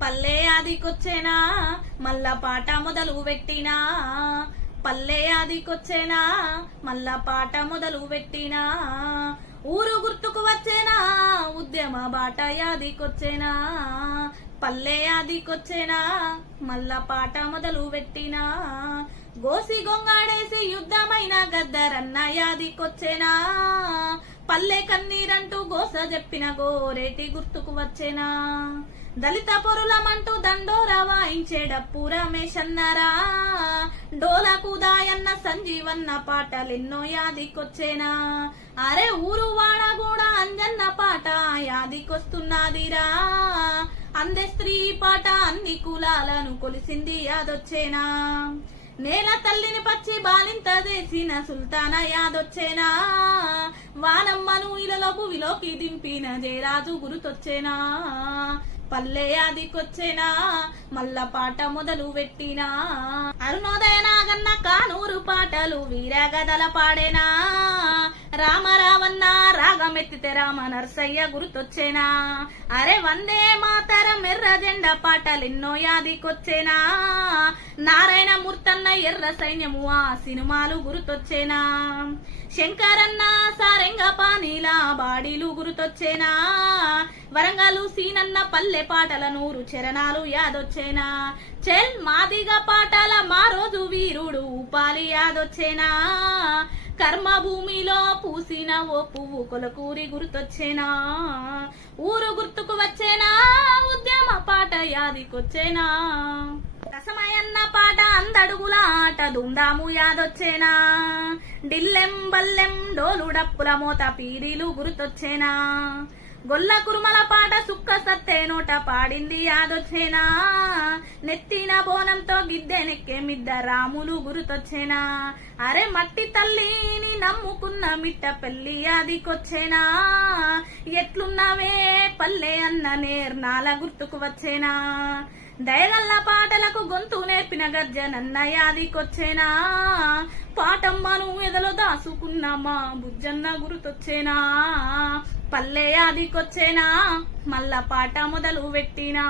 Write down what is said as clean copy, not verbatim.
పల్లె ఆదికొచ్చేనా మళ్ళా పాట మొదలు పెట్టినా, పల్లె ఆదికొచ్చేనా మళ్ళా పాట మొదలు పెట్టినా, ఊరు గుర్తుకు వచ్చేనా ఉద్యమ బాట యాదికొచ్చేనా, పల్లె ఆదికొచ్చేనా మళ్ళా పాట మొదలు పెట్టినా, గోసి గొంగాడేసి యుద్ధమైన గద్దరన్న యాదికొచ్చేనా, పల్లె కన్నీరంటూ గోస చెప్పిన గోరేటి గుర్తుకు వచ్చేనా, దళిత పొరులమంటూ దండోరా వాయించేడప్పు రమేశన్నరా, డోలకు దాయన్న సంజీవన్న పాటలెన్నో యాదికొచ్చేనా, అరే ఊరు వాడ కూడా అంజన్న పాట యాదికొస్తున్నదిరా, అందే స్త్రీ పాట అన్ని కులాలను కొలిసింది యాదొచ్చేనా, నేల తల్లిని పచ్చి బాలింత చేసిన సుల్తాన యాదొచ్చేనా, వానమ్మను ఇలలో భువిలోకి దింపిన జయరాజు గుర్తొచ్చేనా, పల్లె ఆదికొచ్చేనా మళ్ళా పాట మొదలు పెట్టినా, అరుణోదయ నాగన్న కానూరు పాటలు వీరగదల పాడేనా, రామరావన్న రాగమెత్తితే రామ నర్సయ్య గుర్తొచ్చేనా, అరే వందే మాతరం ఎర్ర జెండా పాటలెన్నో యాదికొచ్చేనా, నారాయణ మూర్తన్న ఎర్ర సైన్యము ఆ సినిమాలు గుర్తొచ్చేనా, శంకరన్న సారెంగ పానీలా బాడీలు గుర్తొచ్చేనా, వరంగలు సీనన్న పల్లె పాటల 100 చరణాలు యాదొచ్చేనా, చెల్ మాదిగ పాటల మా రోజు వీరుడు ఉపాలి యాదొచ్చేనా, కర్మ భూమిలో పూసిన ఓ పువ్వు కొలకూరి గుర్తొచ్చేనా, ఊరు గుర్తుకు వచ్చేనా ఉద్యమ పాట యాదికొచ్చేనా, రసమయన్న పాట అందడుగుల ఆట దుందాము యాదొచ్చేనా, డిల్లెం బల్లెం డోలు డప్పుల మోత పీరీలు గుర్తొచ్చేనా, గొల్ల కురుమల పాట సుక్క సత్తే నోట పాడింది యాదొచ్చేనా, నెత్తిన బోనంతో గిద్దె నెక్కే మిద్ద రాములు గుర్తొచ్చేనా, అరే మట్టి తల్లిని నమ్ముకున్న మిట్ట పెళ్లి యాదికొచ్చేనా, ఎట్లున్నవే పల్లె అన్న నేర్నాల గుర్తుకు వచ్చేనా, దయగల్ల పాటలకు గొంతు నేర్పిన గర్జనన్న యాదికొచ్చేనా, పాటమ్మను ఎదలో దాసుకున్నామా బుజ్జన్న గుర్తొచ్చేనా, పల్లె యాదికొచ్చేనా మళ్ళా పాట మొదలు పెట్టినా.